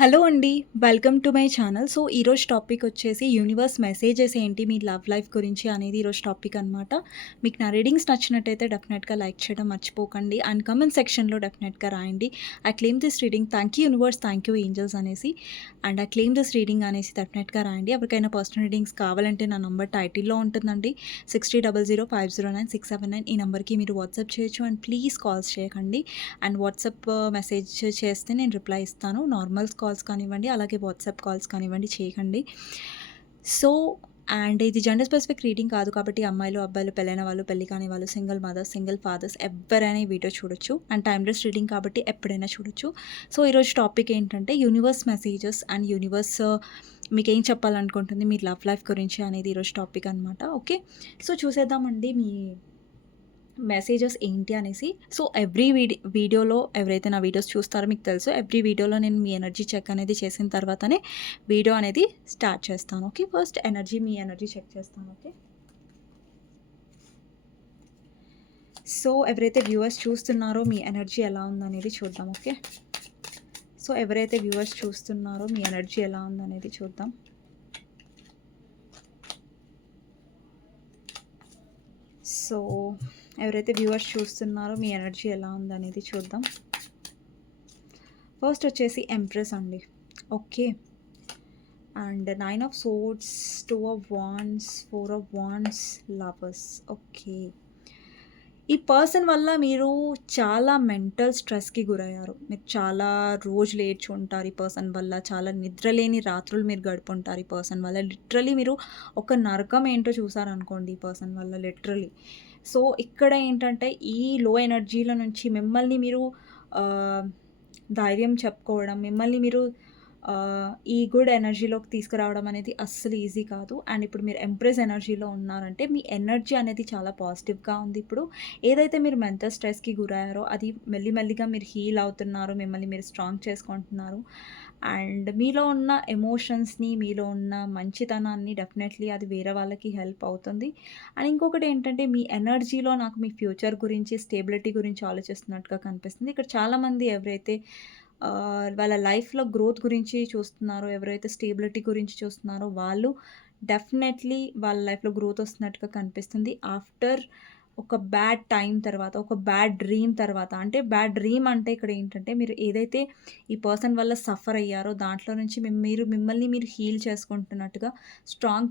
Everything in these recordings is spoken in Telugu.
హలో అండి welcome to my channel. So ఈరోజు టాపిక్ వచ్చేసి యూనివర్స్ మెసేజెస్ ఏంటి మీ లవ్ లైఫ్ గురించి అనేది ఈరోజు టాపిక్ అనమాట మీకు నా రీడింగ్స్ నచ్చినట్టయితే డెఫినెట్గా లైక్ చేయడం మర్చిపోకండి. అండ్ కమెంట్ సెక్షన్లో డెఫినెట్గా రాయండి. I claim this reading. Thank you universe thank you angels అనేసి. And I claim this reading అనేసి డెఫినెట్గా రాయండి. ఎవరికైనా పర్సనల్ రీడింగ్స్ కావాలంటే నా నంబర్ టైటిల్లో ఉంటుందండి. Six three double zero five zero nine six seven nine ఈ నెంబర్కి మీరు వాట్సాప్ చేయొచ్చు. అండ్ ప్లీజ్ కాల్స్ చేయకండి. అండ్ వాట్సాప్ మెసేజ్ చేస్తే నేను రిప్లై ఇస్తాను. నార్మల్స్ కాల్స్ కానివ్వండి అలాగే వాట్సాప్ కాల్స్ కానివ్వండి చేయకండి. సో అండ్ ఇది జెండర్ స్పెసిఫిక్ రీడింగ్ కాదు కాబట్టి అమ్మాయిలు అబ్బాయిలు పెళ్ళైన వాళ్ళు పెళ్ళి కాని వాళ్ళు సింగిల్ మదర్స్ సింగిల్ ఫాదర్స్ ఎవరైనా ఈ వీడియో చూడొచ్చు. అండ్ టైమ్లెస్ రీడింగ్ కాబట్టి ఎప్పుడైనా చూడొచ్చు. సో ఈరోజు టాపిక్ ఏంటంటే యూనివర్స్ మెసేజెస్ అండ్ యూనివర్స్ మీకు ఏం చెప్పాలనుకుంటుంది మీ లవ్ లైఫ్ గురించి అనేది ఈరోజు టాపిక్ అనమాట ఓకే సో చూసేద్దామండి మీ మెసేజెస్ ఏంటి అనేసి. సో ఎవ్రీ వీడి వీడియోలో ఎవరైతే నా వీడియోస్ చూస్తారో మీకు తెలుసు ఎవ్రీ వీడియోలో నేను మీ ఎనర్జీ చెక్ అనేది చేసిన తర్వాతనే వీడియో అనేది స్టార్ట్ చేస్తాను ఓకే ఫస్ట్ ఎనర్జీ మీ ఎనర్జీ చెక్ చేస్తాను ఓకే సో ఎవరైతే వ్యూవర్స్ చూస్తున్నారో మీ ఎనర్జీ ఎలా ఉందనేది చూద్దాం ఓకే సో ఎవరైతే వ్యూవర్స్ చూస్తున్నారో మీ ఎనర్జీ ఎలా ఉందనేది చూద్దాం. సో ఎవరైతే వ్యూవర్స్ చూస్తున్నారో మీ ఎనర్జీ ఎలా ఉందనేది చూద్దాం. ఫస్ట్ వచ్చేసి ఎంప్రెస్ అండి. Okay and nine of swords two of wands four of wands lovers okay ఈ పర్సన్ వల్ల మీరు చాలా మెంటల్ స్ట్రెస్కి గురయ్యారు. మీరు చాలా రోజులు ఏడ్చి ఉంటారు ఈ పర్సన్ వల్ల చాలా నిద్రలేని రాత్రులు మీరు గడుపుంటారు ఈ పర్సన్ వల్ల. లిటరలీ మీరు ఒక నరకం ఏంటో చూసారనుకోండి ఈ పర్సన్ వల్ల లిటరలీ. సో ఇక్కడ ఏంటంటే ఈ లో ఎనర్జీల నుంచి మిమ్మల్ని మీరు ధైర్యం చెప్పుకోవడం మిమ్మల్ని మీరు ఈ గుడ్ ఎనర్జీలోకి తీసుకురావడం అనేది అస్సలు ఈజీ కాదు. అండ్ ఇప్పుడు మీరు ఎంప్రెస్ ఎనర్జీలో ఉన్నారంటే మీ ఎనర్జీ అనేది చాలా పాజిటివ్గా ఉంది ఇప్పుడు. ఏదైతే మీరు మెంటల్ స్ట్రెస్కి గురయ్యారో అది మెల్లిమెల్లిగా మీరు హీల్ అవుతున్నారు మిమ్మల్ని మీరు స్ట్రాంగ్ చేసుకుంటున్నారు. అండ్ మీలో ఉన్న ఎమోషన్స్ని మీలో ఉన్న మంచితనాన్ని డెఫినెట్లీ అది వేరే వాళ్ళకి హెల్ప్ అవుతుంది. అండ్ ఇంకొకటి ఏంటంటే మీ ఎనర్జీలో నాకు మీ ఫ్యూచర్ గురించి స్టేబిలిటీ గురించి ఆలోచిస్తున్నట్టుగా కనిపిస్తుంది. ఇక్కడ చాలామంది ఎవరైతే వాళ్ళ లైఫ్లో గ్రోత్ గురించి చూస్తున్నారో ఎవరైతే స్టేబిలిటీ గురించి చూస్తున్నారో వాళ్ళు డెఫినెట్లీ వాళ్ళ లైఫ్లో గ్రోత్ వస్తున్నట్టుగా కనిపిస్తుంది. ఆఫ్టర్ ఒక బ్యాడ్ టైం తర్వాత ఒక బ్యాడ్ డ్రీమ్ తర్వాత అంటే బ్యాడ్ డ్రీమ్ అంటే ఇక్కడ ఏంటంటే మీరు ఏదైతే ఈ పర్సన్ వల్ల సఫర్ అయ్యారో దాంట్లో నుంచి మీరు మిమ్మల్ని మీరు హీల్ చేసుకుంటున్నట్టుగా స్ట్రాంగ్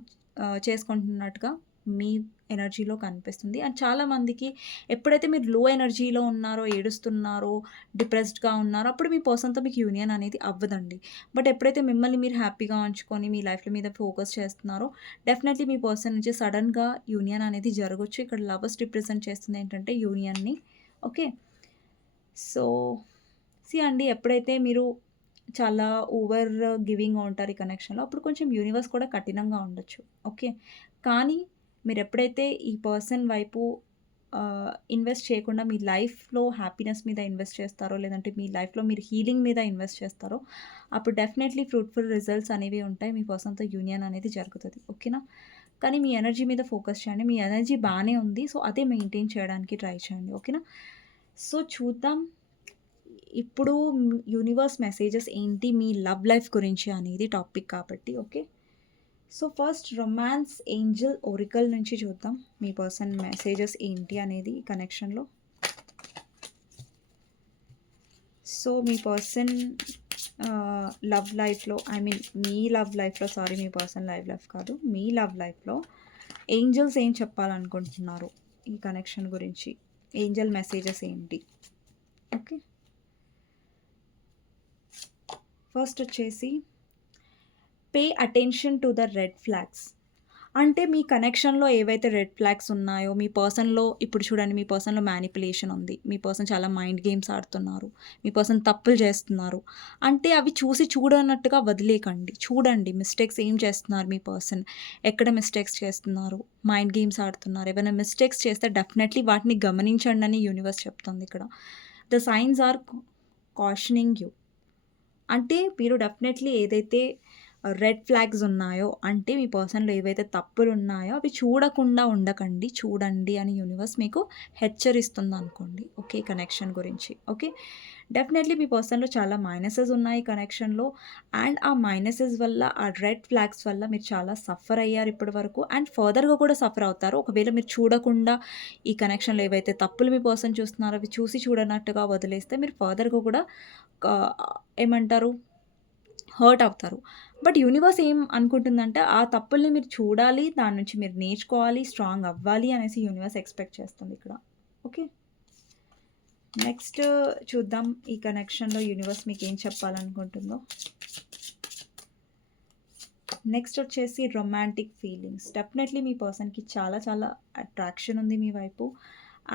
చేసుకుంటున్నట్టుగా మీ ఎనర్జీలో కనిపిస్తుంది. అండ్ చాలామందికి ఎప్పుడైతే మీరు లో ఎనర్జీలో ఉన్నారో ఏడుస్తున్నారో డిప్రెస్డ్గా ఉన్నారో అప్పుడు మీ పర్సన్తో మీకు యూనియన్ అనేది అవ్వదండి. బట్ ఎప్పుడైతే మిమ్మల్ని మీరు హ్యాపీగా ఉంచుకొని మీ లైఫ్ల మీద ఫోకస్ చేస్తున్నారో డెఫినెట్లీ మీ పర్సన్ నుంచి సడన్గా యూనియన్ అనేది జరగచ్చు. ఇక్కడ లవర్స్ రిప్రజెంట్ చేస్తుంది ఏంటంటే యూనియన్ని. ఓకే? సో సి అండి ఎప్పుడైతే మీరు చాలా ఓవర్ గివింగ్ ఉంటారు ఈ కనెక్షన్లో అప్పుడు కొంచెం యూనివర్స్ కూడా కఠినంగా ఉండొచ్చు. ఓకే? కానీ మీరు ఎప్పుడైతే ఈ పర్సన్ వైపు ఇన్వెస్ట్ చేయకుండా మీ లైఫ్లో హ్యాపీనెస్ మీద ఇన్వెస్ట్ చేస్తారో లేదంటే మీ లైఫ్లో మీరు హీలింగ్ మీద ఇన్వెస్ట్ చేస్తారో అప్పుడు డెఫినెట్లీ ఫ్రూట్ఫుల్ రిజల్ట్స్ అనేవి ఉంటాయి మీ పర్సన్తో యూనియన్ అనేది జరుగుతుంది. ఓకేనా? కానీ మీ ఎనర్జీ మీద ఫోకస్ చేయండి. మీ ఎనర్జీ బాగానే ఉంది సో అదే మెయింటైన్ చేయడానికి ట్రై చేయండి. ఓకేనా? సో చూద్దాం. ఇప్పుడు యూనివర్స్ మెసేజెస్ ఏంటి? మీ లవ్ లైఫ్ గురించి అనేది టాపిక్ కాబట్టి okay? So first romance angel oracle నుంచి చూద్దాం. మీ పర్సన్ మెసేజెస్ ఏంటి అనేది ఈ కనెక్షన్లో. సో మీ పర్సన్ లవ్ లైఫ్లో ఐ మీన్ మీ లవ్ లైఫ్లో సారీ మీ పర్సన్ లైవ్ లైఫ్ కాదు మీ లవ్ లైఫ్లో ఏంజల్స్ ఏం చెప్పాలనుకుంటున్నారు ఈ కనెక్షన్ గురించి? ఏంజల్ మెసేజెస్ ఏంటి? ఓకే. ఫస్ట్ వచ్చేసి pay attention to the red flags. అంటే మీ కనెక్షన్లో ఏవైతే రెడ్ ఫ్లాగ్స్ ఉన్నాయో మీ పర్సన్లో ఇప్పుడు చూడండి మీ పర్సన్లో మ్యానిపులేషన్ ఉంది. మీ పర్సన్ చాలా మైండ్ గేమ్స్ ఆడుతున్నారు. మీ పర్సన్ తప్పులు చేస్తున్నారు. అంటే అవి చూసి చూడనట్టుగా వదిలేకండి చూడండి మిస్టేక్స్ ఏం చేస్తున్నారు మీ పర్సన్? ఎక్కడ మిస్టేక్స్ చేస్తున్నారు? మైండ్ గేమ్స్ ఆడుతున్నారు. ఏమైనా మిస్టేక్స్ చేస్తే డెఫినెట్లీ వాటిని గమనించండి అని యూనివర్స్ చెప్తుంది ఇక్కడ. The signs are cautioning you అంటే మీరు డెఫినెట్లీ ఏదైతే రెడ్ ఫ్లాగ్స్ ఉన్నాయో అంటే మీ పర్సన్‌లో ఏవైతే తప్పులు ఉన్నాయో అవి చూడకుండా ఉండకండి. చూడండి అని యూనివర్స్ మీకు హెచ్చరిస్తుంది అనుకోండి ఓకే. కనెక్షన్ గురించి. ఓకే. డెఫినెట్‌లీ మీ పర్సన్‌లో చాలా మైనసెస్ ఉన్నాయి కనెక్షన్‌లో. అండ్ ఆ మైనసెస్ వల్ల, ఆ రెడ్ ఫ్లాగ్స్ వల్ల మీరు చాలా సఫర్ అయ్యారు ఇప్పటి వరకు. అండ్ ఫర్దర్‌గా కూడా సఫర్ అవుతారు. ఒకవేళ మీరు చూడకుండా ఈ కనెక్షన్‌లో ఏవైతే తప్పులు మీ పర్సన్ చూస్తున్నారో అవి చూసి చూడనట్టుగా వదిలేస్తే మీరు ఫర్దర్‌గా కూడా ఏమంటారు హర్ట్ అవుతారు. బట్ యూనివర్స్ ఏం అనుకుంటుందంటే ఆ తప్పుల్ని మీరు చూడాలి. దాని నుంచి మీరు నేర్చుకోవాలి. స్ట్రాంగ్ అవ్వాలి అనేసి యూనివర్స్ ఎక్స్‌పెక్ట్ చేస్తుంది ఇక్కడ. ఓకే. నెక్స్ట్ చూద్దాం ఈ కనెక్షన్‌లో యూనివర్స్ మీకు ఏం చెప్పాలనుకుంటుందో. నెక్స్ట్ వచ్చేసి రొమాంటిక్ ఫీలింగ్స్. డెఫినెట్‌లీ మీ పర్సన్‌కి చాలా చాలా అట్రాక్షన్ ఉంది మీ వైపు.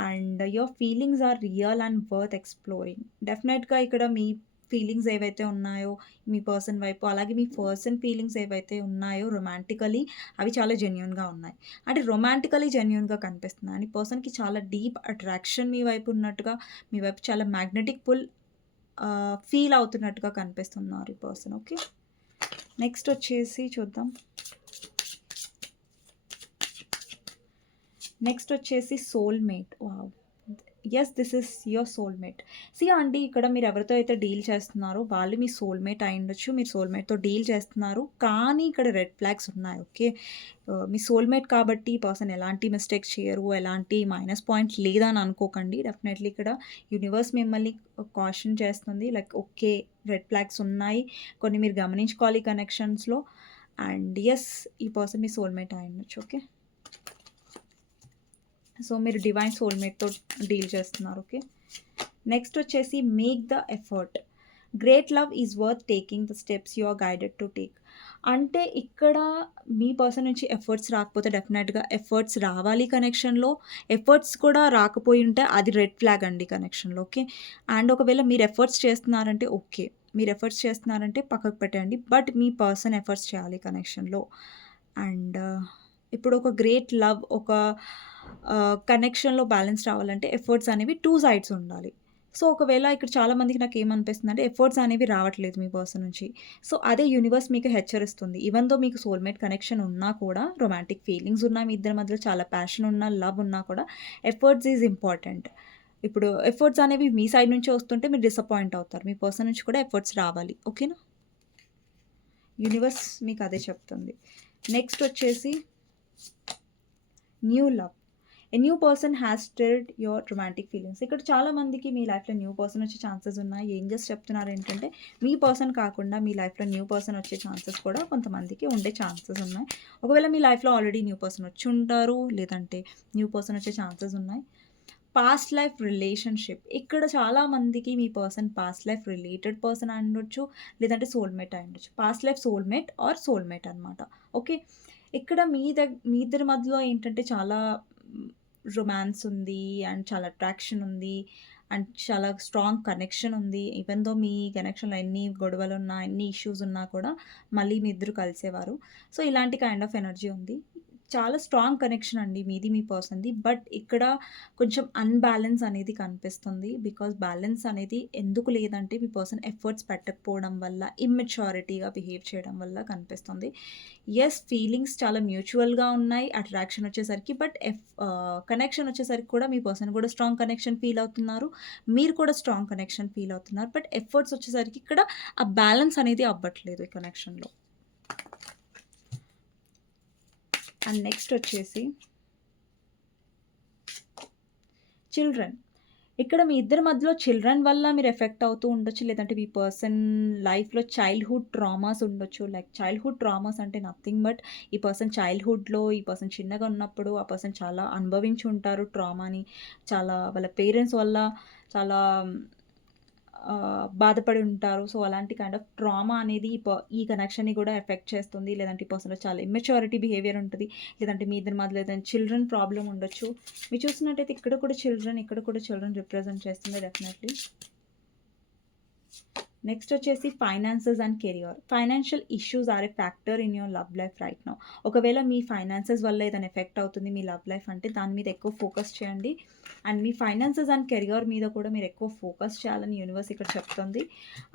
And your feelings are real and worth exploring. డెఫినెట్‌గా ఇక్కడ మీ ఫీలింగ్స్ ఏవైతే ఉన్నాయో మీ పర్సన్ వైపు, అలాగే మీ పర్సన్ ఫీలింగ్స్ ఏవైతే ఉన్నాయో రొమాంటికలీ అవి చాలా జెన్యున్గా ఉన్నాయి. అంటే రొమాంటికలీ జెన్యున్గా కనిపిస్తున్నాయి. పర్సన్‌కి చాలా డీప్ అట్రాక్షన్ మీ వైపు ఉన్నట్టుగా, మీ వైపు చాలా మ్యాగ్నెటిక్ పుల్ ఫీల్ అవుతున్నట్టుగా కనిపిస్తున్నారు ఈ పర్సన్. ఓకే. నెక్స్ట్ వచ్చేసి చూద్దాం. నెక్స్ట్ వచ్చేసి soulmate. Wow! Yes this is your soulmate. See అండి ఇక్కడ మీరు ఎవరితో అయితే డీల్ చేస్తున్నారో వాళ్ళు మీ సోల్‌మేట్ అయ్యుండొచ్చు. మీరు సోల్‌మేట్‌తో డీల్ చేస్తున్నారు. కానీ ఇక్కడ రెడ్ ఫ్లాగ్స్ ఉన్నాయి. ఓకే. Uh, మీ సోల్‌మేట్ కాబట్టి ఈ పర్సన్ ఎలాంటి మిస్టేక్స్ చేయరు. ఎలాంటి మైనస్ పాయింట్ లేదని అనుకోకండి. డెఫినెట్‌లీ ఇక్కడ యూనివర్స్ మిమ్మల్ని కాషన్ చేస్తుంది. Like okay. రెడ్ ఫ్లాగ్స్ ఉన్నాయి. కొన్ని మీరు గమనించుకోవాలి కనెక్షన్స్‌లో. అండ్ ఎస్ ఈ పర్సన్ మీ సోల్‌మేట్ అయ్యుండొచ్చు. ఓకే. సో మీరు డివైన్ సోల్‌మేట్‌తో డీల్ చేస్తున్నారు. ఓకే. నెక్స్ట్ వచ్చేసి make the effort. Great love is worth taking the steps you are guided to take. అంటే ఇక్కడ మీ పర్సన్ నుంచి ఎఫర్ట్స్ రాకపోతే డెఫినెట్‌గా ఎఫర్ట్స్ రావాలి కనెక్షన్‌లో. ఎఫర్ట్స్ కూడా రాకపోయి ఉంటే అది రెడ్ ఫ్లాగ్ అండి కనెక్షన్‌లో. ఓకే. అండ్ ఒకవేళ మీరు ఎఫర్ట్స్ చేస్తున్నారంటే ఓకే. మీరు ఎఫర్ట్స్ చేస్తున్నారంటే పక్కకు పెట్టండి బట్ మీ పర్సన్ ఎఫర్ట్స్ చేయాలి కనెక్షన్‌లో. అండ్ ఇప్పుడు ఒక గ్రేట్ లవ్ ఒక కనెక్షన్‌లో బ్యాలెన్స్ రావాలంటే ఎఫర్ట్స్ అనేవి టూ సైడ్స్ ఉండాలి. సో ఒకవేళ ఇక్కడ చాలామందికి నాకు ఏమనిపిస్తుంది అంటే ఎఫర్ట్స్ అనేవి రావట్లేదు మీ పర్సన్ నుంచి. సో అదే యూనివర్స్ మీకు హెచ్చరిస్తుంది. ఈవెన్ దో మీకు సోల్‌మేట్ కనెక్షన్ ఉన్నా కూడా రొమాంటిక్ ఫీలింగ్స్ ఉన్నా మీ ఇద్దరి మధ్యలో చాలా ప్యాషన్ ఉన్నా, లవ్ ఉన్నా కూడా ఎఫర్ట్స్ ఈజ్ ఇంపార్టెంట్. ఇప్పుడు ఎఫర్ట్స్ అనేవి మీ సైడ్ నుంచే వస్తుంటే మీరు డిసప్పాయింట్ అవుతారు. మీ పర్సన్ నుంచి కూడా ఎఫర్ట్స్ రావాలి. ఓకేనా? యూనివర్స్ మీకు అదే చెప్తుంది. నెక్స్ట్ వచ్చేసి new love. A new person has stirred your romantic feelings. ఇక్కడ చాలా మందికి మీ లైఫ్‌లో న్యూ పర్సన్ వచ్చే ఛాన్సెస్ ఉన్నాయి. ఏం జస్ట్ చెప్తున్నారు ఏంటంటే మీ పర్సన్ కాకుండా మీ లైఫ్‌లో న్యూ పర్సన్ వచ్చే ఛాన్సెస్ కూడా కొంతమందికి ఉండే ఛాన్సెస్ ఉన్నాయి. ఒకవేళ మీ లైఫ్‌లో ఆల్రెడీ న్యూ పర్సన్ వచ్చి ఉంటారు. లేదంటే న్యూ పర్సన్ వచ్చే ఛాన్సెస్ ఉన్నాయి. Past life relationship. ఇక్కడ చాలా మందికి మీ person past life related person అయి ఉండొచ్చు లేదంటే సోల్‌మేట్ అయ్యుండొచ్చు. Past life soulmate or soulmate అనమాట. ఓకే. ఇక్కడ మీ దగ్ మీ ఇద్దరి మధ్యలో ఏంటంటే చాలా రొమాన్స్ ఉంది. అండ్ చాలా అట్రాక్షన్ ఉంది. అండ్ చాలా స్ట్రాంగ్ కనెక్షన్ ఉంది. ఈవెన్ దో మీ కనెక్షన్‌లో ఎన్ని గొడవలు ఉన్నా ఎన్ని ఇష్యూస్ ఉన్నా కూడా మళ్ళీ మీ ఇద్దరు కలిసేవారు. సో ఇలాంటి కైండ్ ఆఫ్ ఎనర్జీ ఉంది. చాలా స్ట్రాంగ్ కనెక్షన్ అండి మీది మీ పర్సన్‌ది. బట్ ఇక్కడ కొంచెం అన్బ్యాలెన్స్ అనేది కనిపిస్తుంది. బికాజ్ బ్యాలెన్స్ అనేది ఎందుకు లేదంటే మీ పర్సన్ ఎఫర్ట్స్ పెట్టకపోవడం వల్ల, ఇమ్మెచ్యూరిటీగా బిహేవ్ చేయడం వల్ల కనిపిస్తుంది. ఎస్ ఫీలింగ్స్ చాలా మ్యూచువల్‌గా ఉన్నాయి. అట్రాక్షన్ వచ్చేసరికి బట్ ఎఫ్ కనెక్షన్ వచ్చేసరికి కూడా మీ పర్సన్ కూడా స్ట్రాంగ్ కనెక్షన్ ఫీల్ అవుతున్నారు. మీరు కూడా స్ట్రాంగ్ కనెక్షన్ ఫీల్ అవుతున్నారు. బట్ ఎఫర్ట్స్ వచ్చేసరికి ఇక్కడ ఆ బ్యాలెన్స్ అనేది అవ్వట్లేదు ఈ కనెక్షన్‌లో. అండ్ నెక్స్ట్ వచ్చేసి చిల్డ్రన్. ఇక్కడ మీ ఇద్దరి మధ్యలో చిల్డ్రన్ వల్ల మీరు ఎఫెక్ట్ అవుతూ ఉండొచ్చు. లేదంటే మీ పర్సన్ లైఫ్‌లో చైల్డ్‌హుడ్ ట్రామాస్ ఉండొచ్చు. లైక్ చైల్డ్‌హుడ్ ట్రామాస్ అంటే నథింగ్ బట్ ఈ పర్సన్ చైల్డ్‌హుడ్‌లో ఈ పర్సన్ చిన్నగా ఉన్నప్పుడు ఆ పర్సన్ చాలా అనుభవించి ఉంటారు ట్రామాని. చాలా వాళ్ళ పేరెంట్స్ వల్ల చాలా బాధపడి ఉంటారు. సో అలాంటి కైండ్ ఆఫ్ ట్రామా అనేది ఈ ప ఈ కనెక్షన్‌ని కూడా ఎఫెక్ట్ చేస్తుంది. లేదంటే ఈ పర్సన్‌లో చాలా ఇమ్మెచ్యూరిటీ బిహేవియర్ ఉంటుంది లేదంటే మీ ఇద్దరి మధ్యలో ఏదైనా చిల్డ్రన్ ప్రాబ్లమ్ ఉండొచ్చు. మీరు చూసినట్టయితే ఇక్కడ కూడా చిల్డ్రన్, ఇక్కడ కూడా చిల్డ్రన్ రిప్రజెంట్ చేస్తుంది డెఫినెట్‌లీ. నెక్స్ట్ వచ్చేసి finances and career financial issues are a factor in your love life right now ఒకవేళ మీ ఫైనాన్సెస్ వల్ల ఏదైనా ఎఫెక్ట్ అవుతుంది మీ లవ్ లైఫ్ అంటే దాని మీద ఎక్కువ ఫోకస్ చేయండి అండ్ మీ ఫైనాన్సెస్ అండ్ కెరియర్ మీద కూడా మీరు ఎక్కువ ఫోకస్ చేయాలని యూనివర్స్ ఇక్కడ చెప్తుంది.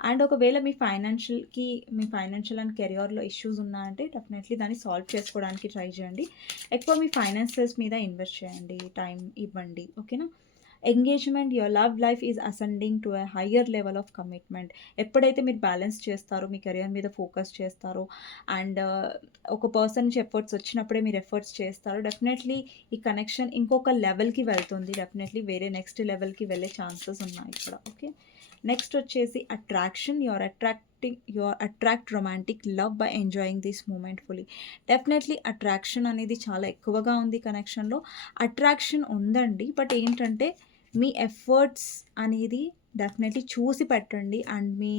అండ్ ఒకవేళ మీ ఫైనాన్షియల్కి మీ ఫైనాన్షియల్ అండ్ కెరియర్లో ఇష్యూస్ ఉన్నాయంటే డెఫినెట్లీ దాన్ని సాల్వ్ చేసుకోవడానికి ట్రై చేయండి. ఎక్కువ మీ ఫైనాన్సెస్ మీద ఇన్వెస్ట్ చేయండి టైం ఇవ్వండి ఓకేనా engagement your love life is ascending to a higher level of commitment ఎప్పుడైతే మీరు బ్యాలెన్స్ చేస్తారో మీ కెరియర్ మీద ఫోకస్ చేస్తారో అండ్ uh, ఒక పర్సన్ నుంచి ఎఫర్ట్స్ వచ్చినప్పుడే మీరు ఎఫర్ట్స్ చేస్తారో డెఫినెట్లీ ఈ కనెక్షన్ ఇంకొక లెవెల్కి వెళ్తుంది. డెఫినెట్లీ వేరే నెక్స్ట్ లెవెల్కి వెళ్ళే ఛాన్సెస్ ఉన్నాయి ఇక్కడ ఓకే నెక్స్ట్ వచ్చేసి attraction your attracting your attract romantic love by enjoying this moment fully definitely attraction అనేది చాలా ఎక్కువగా ఉంది కనెక్షన్లో అట్రాక్షన్ ఉందండి బట్ ఏంటంటే మీ ఎఫర్ట్స్ అనేది డెఫినెట్లీ చూసి పెట్టండి. అండ్ మీ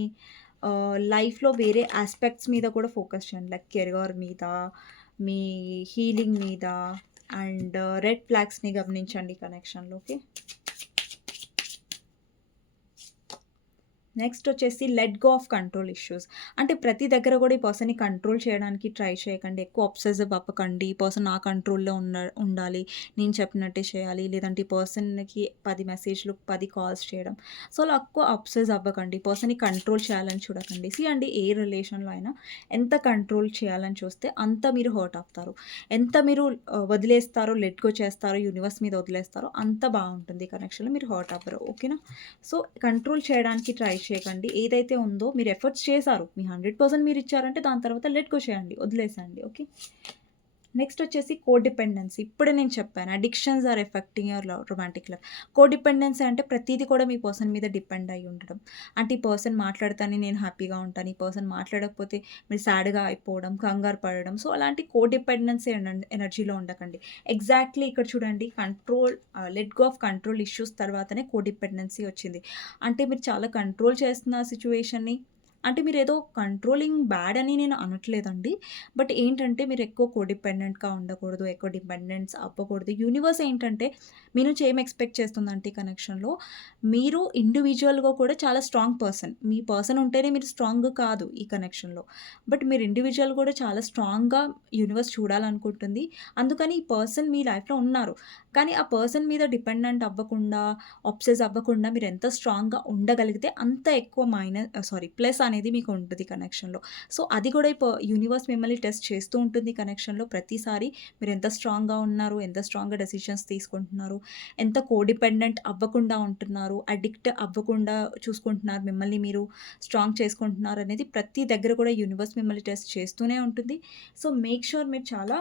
లైఫ్లో వేరే ఆస్పెక్ట్స్ మీద కూడా ఫోకస్ చేయండి. లైక్ కెరియర్ మీద మీ హీలింగ్ మీద అండ్ రెడ్ ఫ్లాగ్స్ని గమనించండి కనెక్షన్లో ఓకే నెక్స్ట్ వచ్చేసి let go of control issues అంటే ప్రతి దగ్గర కూడా ఈ పర్సన్ని కంట్రోల్ చేయడానికి ట్రై చేయకండి. ఎక్కువ అబ్సెసివ్ అవ్వకండి. ఈ పర్సన్ నా కంట్రోల్లో ఉన్న ఉండాలి. నేను చెప్పినట్టే చేయాలి. లేదంటే ఈ పర్సన్కి పది మెసేజ్లు పది కాల్స్ చేయడం. సో అలా ఎక్కువ అబ్సెస్ అవ్వకండి. ఈ పర్సన్ని కంట్రోల్ చేయాలని చూడకండి. సి అండి ఏ రిలేషన్లో అయినా ఎంత కంట్రోల్ చేయాలని చూస్తే అంత మీరు హర్ట్ అవుతారు. ఎంత మీరు వదిలేస్తారో లెట్ గో చేస్తారో యూనివర్స్ మీద వదిలేస్తారో అంత బాగుంటుంది. కనెక్షన్లో మీరు హర్ట్ అవ్వరు. ఓకేనా సో కంట్రోల్ చేయడానికి ట్రై చేయకండి. ఏదైతే ఉందో మీరు ఎఫర్ట్స్ చేశారు మీ హండ్రెడ్ పర్సెంట్ మీరు ఇచ్చారంటే దాని తర్వాత లెట్ గో చేయండి వదిలేసండి ఓకే? నెక్స్ట్ వచ్చేసి కోడిపెండెన్సీ ఇప్పుడే నేను చెప్పాను addictions are affecting your love romantic love codependency అంటే ప్రతిదీ కూడా మీ పర్సన్ మీద డిపెండ్ అయి ఉండడం. అంటే ఈ పర్సన్ మాట్లాడతానే నేను హ్యాపీగా ఉంటాను ఈ పర్సన్ మాట్లాడకపోతే మీరు సాడ్గా అయిపోవడం కంగారు పడడం. సో అలాంటి కోడిపెండెన్సీ ఎనర్జీలో ఉండకండి. ఎగ్జాక్ట్లీ ఇక్కడ చూడండి control let go of control issues తర్వాతనే కోడిపెండెన్సీ వచ్చింది. అంటే మీరు చాలా కంట్రోల్ చేస్తున్న సిచ్యువేషన్ని అంటే మీరు ఏదో కంట్రోలింగ్ బ్యాడ్ అని నేను అనట్లేదండి. బట్ ఏంటంటే మీరు ఎక్కువ కోడిపెండెంట్గా ఉండకూడదు ఎక్కువ డిపెండెన్స్ అవ్వకూడదు. యూనివర్స్ ఏంటంటే మీ నుంచి ఏం ఎక్స్పెక్ట్ చేస్తుందంటే ఈ కనెక్షన్లో మీరు ఇండివిజువల్గా కూడా చాలా స్ట్రాంగ్ పర్సన్ మీ పర్సన్ ఉంటేనే మీరు స్ట్రాంగ్ కాదు ఈ కనెక్షన్లో బట్ మీరు ఇండివిజువల్ కూడా చాలా స్ట్రాంగ్గా యూనివర్స్ చూడాలనుకుంటుంది. అందుకని ఈ పర్సన్ మీ లైఫ్లో ఉన్నారు. కానీ ఆ పర్సన్ మీద డిపెండెంట్ అవ్వకుండా అప్సెస్ అవ్వకుండా మీరు ఎంత స్ట్రాంగ్గా ఉండగలిగితే అంత ఎక్కువ మైనస్ సారీ ప్లస్ అనేది మీకు ఉంటుంది కనెక్షన్లో. సో అది కూడా ఇప్పుడు యూనివర్స్ మిమ్మల్ని టెస్ట్ చేస్తూ ఉంటుంది కనెక్షన్లో ప్రతిసారి. మీరు ఎంత స్ట్రాంగ్గా ఉన్నారు ఎంత స్ట్రాంగ్గా డెసిషన్స్ తీసుకుంటున్నారు ఎంత కోడిపెండెంట్ అవ్వకుండా ఉంటున్నారు అడిక్ట్ అవ్వకుండా చూసుకుంటున్నారు మిమ్మల్ని మీరు స్ట్రాంగ్ చేసుకుంటున్నారు అనేది ప్రతి దగ్గర కూడా యూనివర్స్ మిమ్మల్ని టెస్ట్ చేస్తూనే ఉంటుంది. సో మేక్ షూర్ మీరు చాలా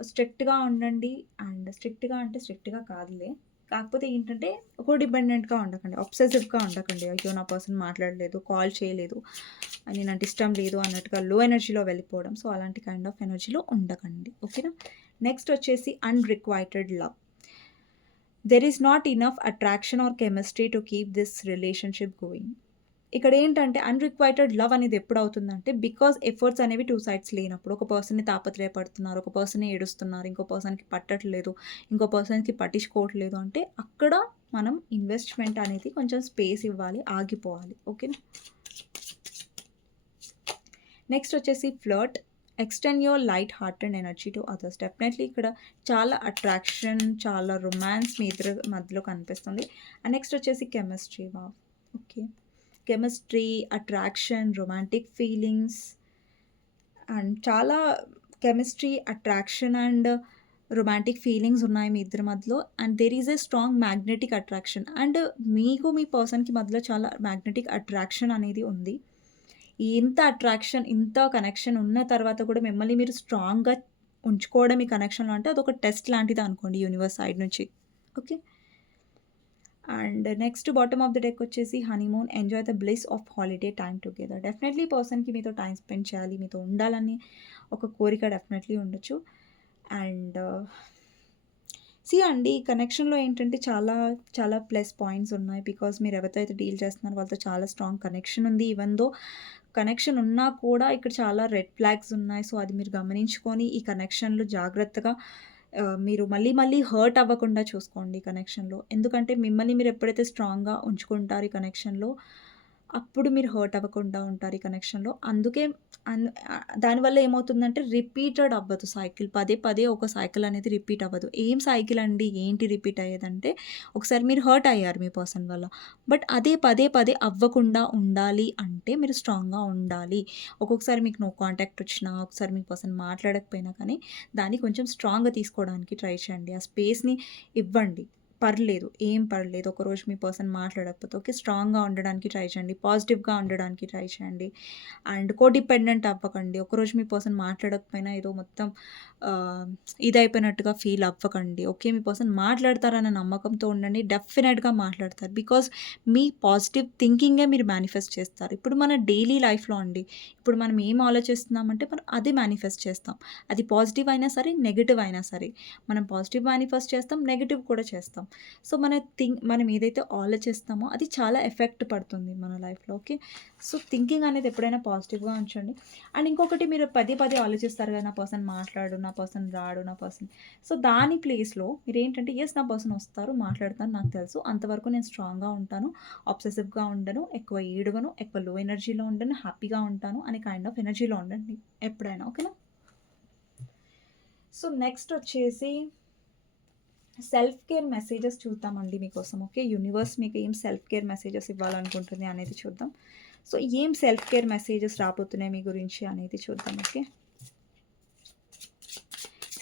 స్ట్రిక్ట్గా ఉండండి అండ్ స్ట్రిక్ట్గా అంటే స్ట్రిక్ట్గా కాదులే. కాకపోతే ఏంటంటే ఒక డిపెండెంట్గా ఉండకండి అబ్సెసివ్గా ఉండకండి. అయ్యో నా పర్సన్ మాట్లాడలేదు కాల్ చేయలేదు అని నాకు ఇష్టం లేదు అన్నట్టుగా లో ఎనర్జీలో వెళ్ళిపోవడం. సో అలాంటి కైండ్ ఆఫ్ ఎనర్జీలో ఉండకండి ఓకేనా? నెక్స్ట్ వచ్చేసి unrequited love there is not enough attraction or chemistry to keep this relationship going ఇక్కడ ఏంటంటే అన్రిక్వైటెడ్ లవ్ అనేది ఎప్పుడు అవుతుందంటే బికాస్ ఎఫర్ట్స్ అనేవి టూ సైడ్స్ లేనప్పుడు. ఒక పర్సన్ని తాపత్రయపడుతున్నారు ఒక పర్సన్ ఏడుస్తున్నారు ఇంకో పర్సన్కి పట్టట్లేదు ఇంకో పర్సన్కి పట్టించుకోవట్లేదు అంటే అక్కడ మనం ఇన్వెస్ట్మెంట్ అనేది కొంచెం స్పేస్ ఇవ్వాలి ఆగిపోవాలి. ఓకేనా నెక్స్ట్ వచ్చేసి flirt extend your light heart and energy to others definitely ఇక్కడ చాలా అట్రాక్షన్ చాలా రొమాన్స్ మీ ఇద్దరు మధ్యలో కనిపిస్తుంది. అండ్ నెక్స్ట్ వచ్చేసి కెమిస్ట్రీ వా okay chemistry attraction romantic feelings and చాలా chemistry attraction and romantic feelings ఉన్నాయి మీ ఇద్దరి మధ్యలో. And there is a strong magnetic attraction and మీకు మీ పర్సన్కి మధ్యలో చాలా మ్యాగ్నెటిక్ అట్రాక్షన్ అనేది ఉంది. ఇంత అట్రాక్షన్ ఇంత కనెక్షన్ ఉన్న తర్వాత కూడా మిమ్మల్ని మీరు స్ట్రాంగ్గా ఉంచుకోవడం ఈ కనెక్షన్లో అంటే అదొక టెస్ట్ లాంటిది అనుకోండి యూనివర్స్ సైడ్ నుంచి. Okay and next bottom of the deck వచ్చేసి honeymoon. Enjoy the bless of holiday time together. Definitely పర్సన్కి మీతో టైం స్పెండ్ చేయాలి మీతో ఉండాలని ఒక కోరిక డెఫినెట్లీ ఉండొచ్చు. అండ్ uh, సి అండి ఈ కనెక్షన్లో ఏంటంటే చాలా చాలా ప్లస్ పాయింట్స్ ఉన్నాయి. బికాజ్ మీరు ఎవరితో అయితే డీల్ చేస్తున్నారో వాళ్ళతో చాలా స్ట్రాంగ్ కనెక్షన్ ఉంది. ఈవెన్ దో కనెక్షన్ ఉన్నా కూడా ఇక్కడ చాలా రెడ్ ఫ్లాగ్స్ ఉన్నాయి. సో అది మీరు గమనించుకొని ఈ కనెక్షన్లో జాగ్రత్తగా మీరు మళ్ళీ మళ్ళీ హర్ట్ అవ్వకుండా చూసుకోండి కనెక్షన్లో ఎందుకంటే మిమ్మల్ని మీరు ఎప్పుడైతే స్ట్రాంగ్గా ఉంచుకుంటారు ఈ కనెక్షన్లో అప్పుడు మీరు హర్ట్ అవ్వకుండా ఉంటారు ఈ కనెక్షన్‌లో. అందుకే అన్ దానివల్ల ఏమవుతుందంటే రిపీటెడ్ అవ్వదు సైకిల్. పదే పదే ఒక సైకిల్ అనేది రిపీట్ అవ్వదు. ఏం సైకిల్ అండి? ఏంటి రిపీట్ అయ్యేదంటే ఒకసారి మీరు హర్ట్ అయ్యారు మీ పర్సన్ వల్ల. బట్ అదే పదే పదే అవ్వకుండా ఉండాలి అంటే మీరు స్ట్రాంగ్‌గా ఉండాలి. ఒక్కొక్కసారి మీకు నో కాంటాక్ట్ వచ్చినా, ఒకసారి మీ పర్సన్ మాట్లాడకపోయినా కానీ దాన్ని కొంచెం స్ట్రాంగ్‌గా తీసుకోవడానికి ట్రై చేయండి. ఆ స్పేస్‌ని ఇవ్వండి. పర్లేదు. ఏం పర్లేదు. ఒకరోజు మీ పర్సన్ మాట్లాడకపోతే ఓకే. స్ట్రాంగ్‌గా ఉండడానికి ట్రై చేయండి. పాజిటివ్‌గా ఉండడానికి ట్రై చేయండి. అండ్ కోడిపెండెంట్ అవ్వకండి. ఒకరోజు మీ పర్సన్ మాట్లాడకపోయినా ఏదో మొత్తం ఇదైపోయినట్టుగా ఫీల్ అవ్వకండి. ఓకే. మీ పర్సన్ మాట్లాడతారన్న నమ్మకంతో ఉండండి. డెఫినెట్‌గా మాట్లాడతారు. బికాజ్ మీ పాజిటివ్ థింకింగే మీరు మేనిఫెస్ట్ చేస్తారు. ఇప్పుడు మన డైలీ లైఫ్‌లో అండి. ఇప్పుడు మనం ఏం ఆలోచిస్తున్నామంటే మనం అది మేనిఫెస్ట్ చేస్తాం. అది పాజిటివ్ అయినా సరే, నెగిటివ్ అయినా సరే. మనం పాజిటివ్ మేనిఫెస్ట్ చేస్తాం. నెగిటివ్ కూడా చేస్తాం. సో, మన థింక్ మనం ఏదైతే ఆలోచిస్తామో అది చాలా ఎఫెక్ట్ పడుతుంది మన లైఫ్‌లో. ఓకే. సో, థింకింగ్ అనేది ఎప్పుడైనా పాజిటివ్‌గా ఉంచండి. అండ్ ఇంకొకటి మీరు పదే పదే ఆలోచిస్తారు కదా! నా పర్సన్ మాట్లాడు, నా పర్సన్ రాడు, నా పర్సన్ సో, దాని ప్లేస్‌లో మీరేంటంటే ఎస్ నా పర్సన్ వస్తారు, మాట్లాడతాను నాకు తెలుసు. అంతవరకు నేను స్ట్రాంగ్‌గా ఉంటాను. అబ్సెసివ్‌గా ఉండను. ఎక్కువ ఏడవను. ఎక్కువ లో ఎనర్జీలో ఉండను. హ్యాపీగా ఉంటాను అనే కైండ్ ఆఫ్ ఎనర్జీలో ఉండండి ఎప్పుడైనా. ఓకేనా? సో, నెక్స్ట్ వచ్చేసి సెల్ఫ్ కేర్ మెసేజెస్ చూద్దామండి మీకోసం. ఓకే. యూనివర్స్ మీకు ఏం సెల్ఫ్ కేర్ మెసేజెస్ ఇవ్వాలనుకుంటుంది అనేది చూద్దాం. సో, ఏం సెల్ఫ్ కేర్ మెసేజెస్ రాబోతున్నాయి మీ గురించి అనేది చూద్దాం. ఓకే.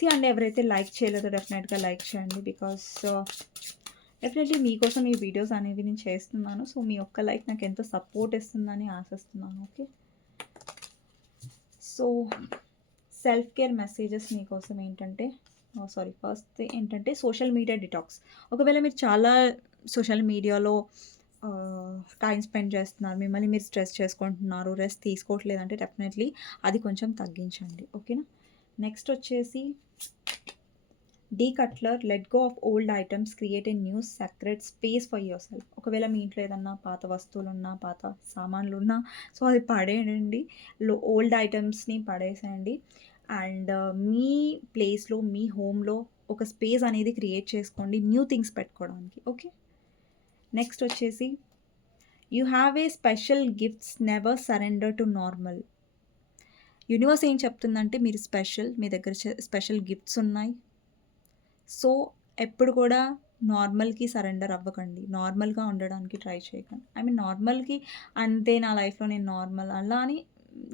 చేసి అండ్ ఎవరైతే లైక్ చేయలేదో డెఫినెట్‌గా లైక్ చేయండి. బికాస్ డెఫినెట్‌లీ uh, మీకోసం ఈ వీడియోస్ అనేవి నేను చేస్తున్నాను. సో, మీ ఒక్క లైక్ నాకు ఎంతో సపోర్ట్ ఇస్తుందని ఆశిస్తున్నాను. Okay. So, self care messages మీకోసం ఏంటంటే oh, సారీ ఫస్ట్ ఏంటంటే సోషల్ మీడియా డిటాక్స్. ఒకవేళ మీరు చాలా సోషల్ మీడియాలో టైం స్పెండ్ చేస్తున్నారు. మిమ్మల్ని మీరు స్ట్రెస్ చేసుకుంటున్నారు. రెస్ట్ తీసుకోవట్లేదంటే డెఫినెట్‌లీ అది కొంచెం తగ్గించండి. ఓకేనా? నెక్స్ట్ వచ్చేసి declutter let go of old items create a new secret space for yourself. ఒకవేళ మీ ఇంట్లో ఏదన్నా పాత వస్తువులు ఉన్నా పాత సామాన్లు ఉన్నా సో, అది పడేయండి. లో ఓల్డ్ ఐటమ్స్ని పడేసేయండి. అండ్ uh, మీ ప్లేస్‌లో, మీ హోమ్‌లో ఒక స్పేస్ అనేది క్రియేట్ చేసుకోండి. న్యూ థింగ్స్ పెట్టుకోవడానికి. ఓకే. నెక్స్ట్ వచ్చేసి you have a special gifts never surrender to normal. Universe ఏం చెప్తుందంటే మీరు స్పెషల్. మీ దగ్గర స్పెషల్ గిఫ్ట్స్ ఉన్నాయి. సో, ఎప్పుడు కూడా నార్మల్‌కి సరెండర్ అవ్వకండి. నార్మల్‌గా ఉండడానికి ట్రై చేయకండి. ఐ మీన్ నార్మల్‌కి అంతే నా లైఫ్‌లో నేను నార్మల్ అలా అని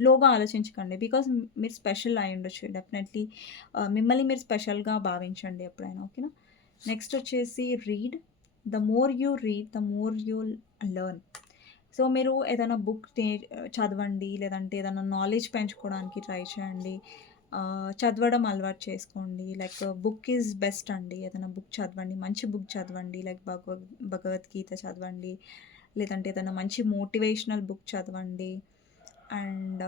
లోగా ఆలోచించకండి. బికాజ్ మీరు స్పెషల్ అయ్యుండొచ్చు. డెఫినెట్‌లీ మిమ్మల్ని మీరు స్పెషల్‌గా భావించండి ఎప్పుడైనా. ఓకేనా? నెక్స్ట్ వచ్చేసి read. The more you read the more you learn. So, మీరు ఏదైనా బుక్ చదవండి. లేదంటే ఏదైనా నాలెడ్జ్ పెంచుకోవడానికి ట్రై చేయండి. చదవడం అలవాటు చేసుకోండి. లైక్ బుక్ ఈజ్ బెస్ట్ అండి. ఏదైనా బుక్ చదవండి. మంచి బుక్ చదవండి. లైక్ భగవద్ భగవద్గీత చదవండి. లేదంటే ఏదైనా మంచి మోటివేషనల్ బుక్ చదవండి. అండ్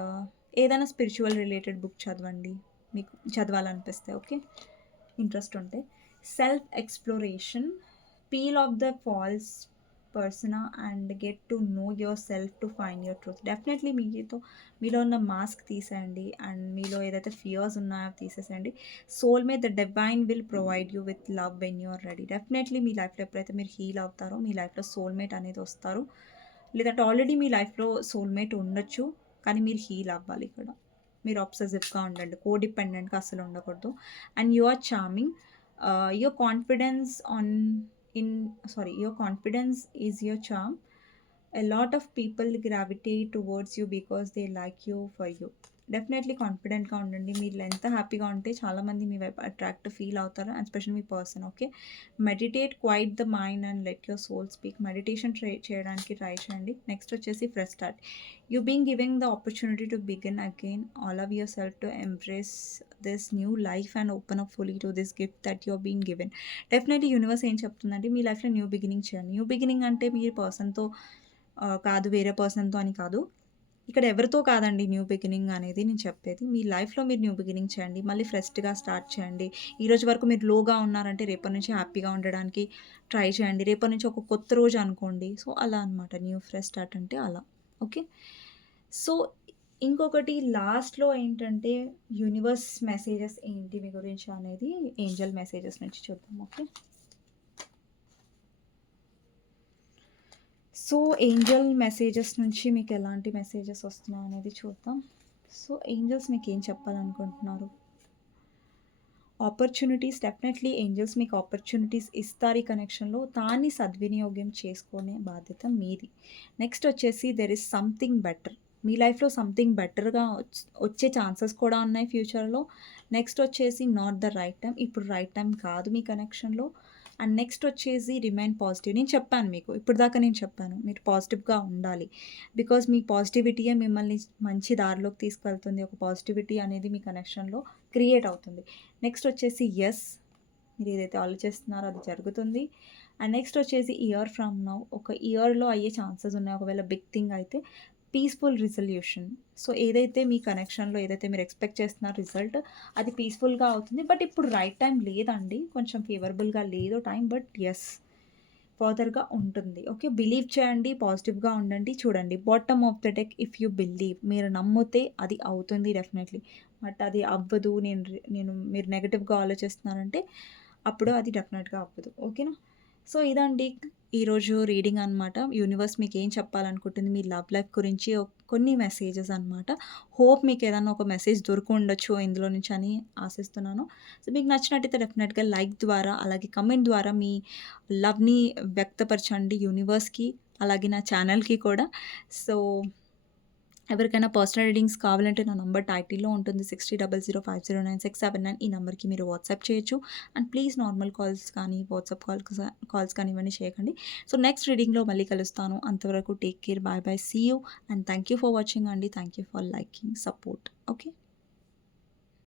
ఏదైనా స్పిరిచువల్ రిలేటెడ్ బుక్ చదవండి. మీకు చదవాలనిపిస్తే ఓకే. ఇంట్రెస్ట్ ఉంటే. Self exploration peel off the false persona and get to know yourself to find your truth. Definitely మీతో మీలో ఉన్న మాస్క్ తీసేయండి. అండ్ మీలో ఏదైతే ఫియర్స్ ఉన్నాయో తీసేసేయండి తీసేసేయండి. Soulmate the divine will provide you with love when you're ready. Definitely మీ లైఫ్‌లో ఎప్పుడైతే మీరు హీల్ అవుతారో మీ లైఫ్‌లో సోల్‌మేట్ అనేది వస్తారు. లేదంటే ఆల్రెడీ మీ లైఫ్‌లో సోల్‌మేట్ ఉండొచ్చు. కానీ మీరు హీల్ అవ్వాలి ఇక్కడ. మీరు అబ్సెసివ్‌గా ఉండండి. కోడిపెండెంట్‌గా అసలు ఉండకూడదు. And you are charming. Your confidence on in sorry your confidence is your charm. A lot of people gravitate towards you because they like you for you. Definitely కాన్ఫిడెంట్‌గా ఉండండి. మీరు ఎంత హ్యాపీగా ఉంటే చాలామంది మీ వైపు అట్రాక్ట్ ఫీల్ అవుతారు. And special me person okay. Meditate quiet the mind and let your soul speak. Meditation try చేయడానికి ట్రై చేయండి. నెక్స్ట్ వచ్చేసి fresh start. You being giving the opportunity to begin again all of yourself to embrace this new life and open up fully to this gift that your are given. Definitely universe ఏం చెప్తుందంటే మీ లైఫ్‌లో న్యూ బిగినింగ్ చేయండి. న్యూ బిగినింగ్ అంటే మీ పర్సన్‌తో కాదు వేరే పర్సన్‌తో అని కాదు. ఇక్కడ ఎవరితో కాదండి న్యూ బిగినింగ్ అనేది నేను చెప్పేది. మీ లైఫ్‌లో మీరు న్యూ బిగినింగ్ చేయండి. మళ్ళీ ఫ్రెష్‌గా స్టార్ట్ చేయండి. ఈరోజు వరకు మీరు లోగా ఉన్నారంటే రేపటి నుంచి హ్యాపీగా ఉండడానికి ట్రై చేయండి. రేపటి నుంచి ఒక కొత్త రోజు అనుకోండి. సో, అలా అనమాట న్యూ ఫ్రెష్ స్టార్ట్ అంటే అలా. ఓకే. సో, ఇంకొకటి లాస్ట్‌లో ఏంటంటే యూనివర్స్ మెసేజెస్ ఏంటి మీ గురించి అనేది ఏంజెల్ మెసేజెస్ నుంచి చూద్దాం. ఓకే. సో ఏంజెల్ మెసేజెస్ నుంచి మీకు ఎలాంటి మెసేజెస్ వస్తున్నాయి అనేది చూద్దాం. సో ఏంజల్స్ మీకు ఏం చెప్పాలనుకుంటున్నారు? ఆపర్చునిటీస్ డెఫినెట్లీ ఏంజల్స్ మీకు ఆపర్చునిటీస్ ఇస్తారు ఈ కనెక్షన్లో దాన్ని సద్వినియోగం చేసుకునే బాధ్యత మీది. నెక్స్ట్ వచ్చేసి దెర్ ఇస్ సంథింగ్ బెటర్ మీ లైఫ్లో సంథింగ్ బెటర్గా వచ్చే ఛాన్సెస్ కూడా ఉన్నాయి ఫ్యూచర్లో నెక్స్ట్ వచ్చేసి నాట్ ద రైట్ టైం ఇప్పుడు రైట్ టైం కాదు మీ కనెక్షన్లో అండ్ నెక్స్ట్ వచ్చేసి రిమైన్ పాజిటివ్. నేను చెప్పాను మీకు ఇప్పుడు దాకా నేను చెప్పాను మీరు పాజిటివ్గా ఉండాలి. బికాజ్ మీ పాజిటివిటీయే మిమ్మల్ని మంచి దారిలోకి తీసుకెళ్తుంది ఒక పాజిటివిటీ అనేది మీ కనెక్షన్లో క్రియేట్ అవుతుంది. నెక్స్ట్ వచ్చేసి ఎస్ మీరు ఏదైతే ఆలోచిస్తున్నారో అది జరుగుతుంది. అండ్ నెక్స్ట్ వచ్చేసి ఇయర్ ఫ్రమ్ నౌ ఒక ఇయర్లో అయ్యే ఛాన్సెస్ ఉన్నాయి. ఒకవేళ బిగ్ థింగ్ అయితే పీస్ఫుల్ రిజల్యూషన్ సో ఏదైతే మీ కనెక్షన్లో ఏదైతే మీరు ఎక్స్పెక్ట్ చేస్తున్న రిజల్ట్ అది పీస్ఫుల్గా అవుతుంది. బట్ ఇప్పుడు రైట్ టైం లేదండి. కొంచెం ఫేవరబుల్గా లేదు టైం బట్ ఎస్ ఫర్దర్గా ఉంటుంది. ఓకే బిలీవ్ చేయండి పాజిటివ్గా ఉండండి చూడండి. Bottom of the deck if you believe మీరు నమ్మితే అది అవుతుంది డెఫినెట్లీ బట్ అది అవ్వదు. నేను నేను మీరు నెగటివ్గా ఆలోచిస్తున్నారంటే అప్పుడు అది డెఫినెట్గా అవ్వదు. ఓకేనా సో ఇదండి. ఈరోజు రీడింగ్ అనమాట యూనివర్స్ మీకు ఏం చెప్పాలనుకుంటుంది? మీ లవ్ లైఫ్ గురించి కొన్ని మెసేజెస్ అనమాట హోప్ మీకు ఏదైనా ఒక మెసేజ్ దొరికి ఉండొచ్చు ఇందులో నుంచి అని ఆశిస్తున్నాను. సో మీకు నచ్చినట్టయితే డెఫినెట్గా లైక్ ద్వారా అలాగే కమెంట్ ద్వారా మీ లవ్ని వ్యక్తపరచండి యూనివర్స్కి అలాగే నా ఛానల్కి కూడా. సో ఎవరికైనా పర్సనల్ రీడింగ్స్ కావాలంటే నా నంబర్ టైటిల్లో ఉంటుంది. Sixty double zero five zero nine six seven nine ఈ నెంబర్కి మీరు వాట్సాప్ చేయొచ్చు. అండ్ ప్లీజ్ నార్మల్ కాల్స్ కానీ వాట్సాప్ కాల్ కాల్స్ కానీ ఇవన్నీ చేయకండి. సో నెక్స్ట్ రీడింగ్లో మళ్ళీ కలుస్తాను. అంతవరకు take care bye bye see you and thank you for watching అండి. Thank you for liking support okay